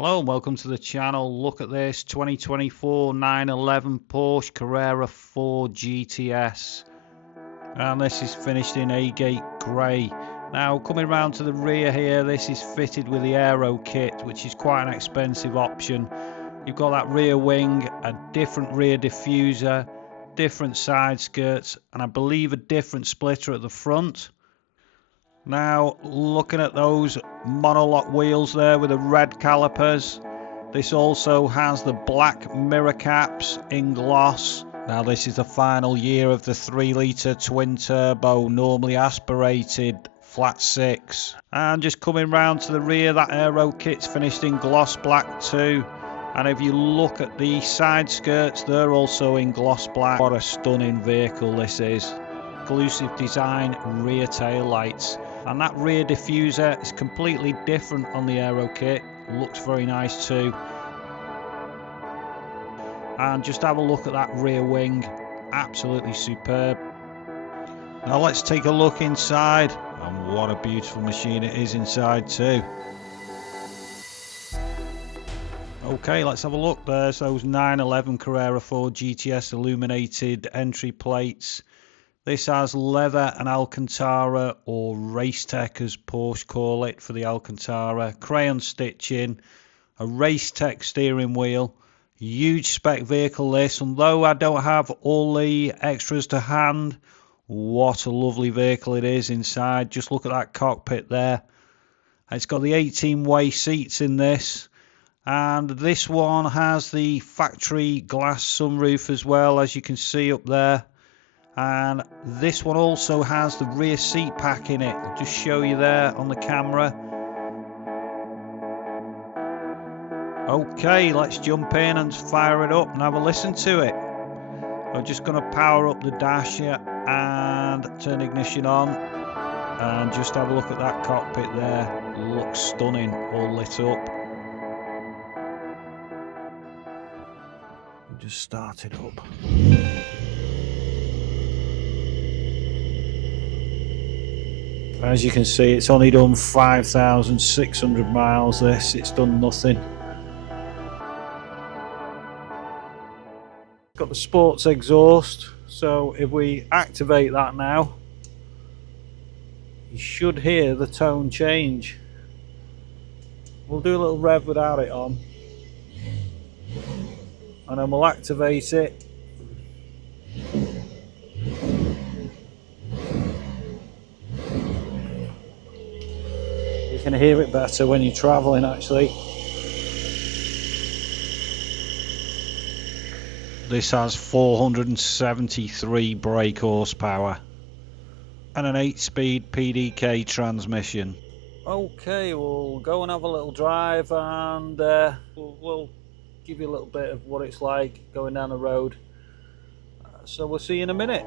Hello and welcome to the channel. Look at this 2024 911 Porsche Carrera 4 GTS, and this is finished in agate grey. Now coming round to the rear here, this is fitted with the Aero kit, which is quite an expensive option. You've got that rear wing, a different rear diffuser, different side skirts, and I believe a different splitter at the front. Now looking at those monolock wheels there with the red calipers, this also has the black mirror caps in gloss. Now this is the final year of the 3-litre twin turbo, normally aspirated flat 6. And just coming round to the rear, that Aero kit's finished in gloss black too. And if you look at the side skirts, they're also in gloss black. What a stunning vehicle this is. Exclusive design rear tail lights. And that rear diffuser is completely different on the Aero kit. Looks very nice too. And just have a look at that rear wing. Absolutely superb. Now let's take a look inside. And what a beautiful machine it is inside too. Okay, let's have a look. There's those 911 Carrera 4 GTS illuminated entry plates. This has leather and Alcantara, or Race Tech as Porsche call it for the Alcantara, crayon stitching, a Race Tech steering wheel. Huge spec vehicle this, and though I don't have all the extras to hand, what a lovely vehicle it is inside. Just look at that cockpit there. It's got the 18-way seats in this, and this one has the factory glass sunroof as well, as you can see up there. And this one also has the rear seat pack in it. I'll just show you there on the camera. Okay, let's jump in and fire it up and have a listen to it. I'm just going to power up the dash here and turn ignition on. And just have a look at that cockpit there. Looks stunning, all lit up. Just start it up. As you can see, it's only done 5,600 miles this, it's done nothing. Got the sports exhaust, so if we activate that now, you should hear the tone change. We'll do a little rev without it on, and then we'll activate it. You can hear it better when you're traveling actually. This has 473 brake horsepower and an 8-speed PDK transmission. Okay, we'll go and have a little drive, and we'll give you a little bit of what it's like going down the road. So we'll see you in a minute.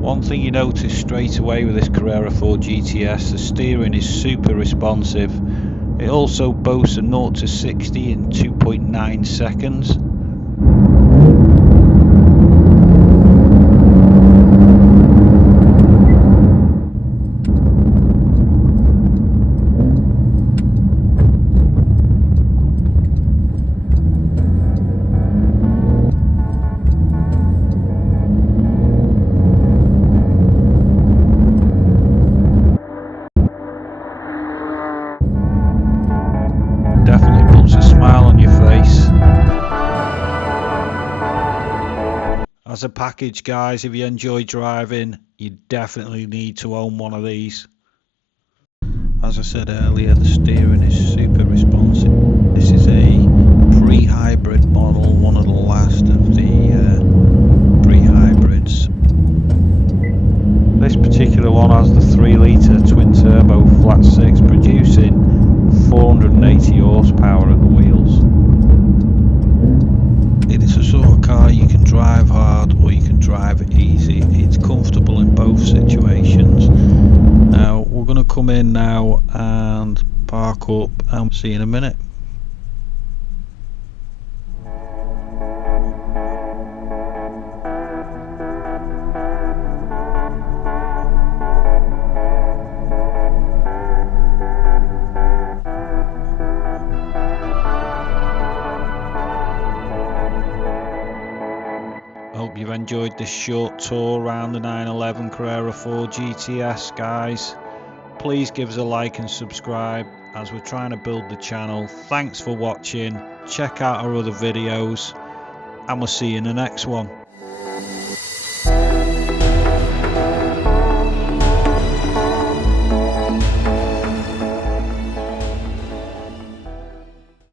One thing you notice straight away with this Carrera 4 GTS, the steering is super responsive. It also boasts a 0 to 60 in 2.9 seconds. Definitely puts a smile on your face. As a package, guys, if you enjoy driving, you definitely need to own one of these. As I said earlier, the steering is super responsive. This is a pre-hybrid model, one of the last of the pre-hybrids. This particular one has the 3-litre twin turbo flat 6, producing 480 horsepower at the wheels. It is a sort of car you can drive hard or you can drive easy. It's comfortable in both situations. Now we're going to come in now and park up, and see you in a minute. enjoyed this short tour around the 911 Carrera 4 GTS, guys. Please give us a like and subscribe as we're trying to build the channel. Thanks for watching. Check out our other videos and we'll see you in the next one.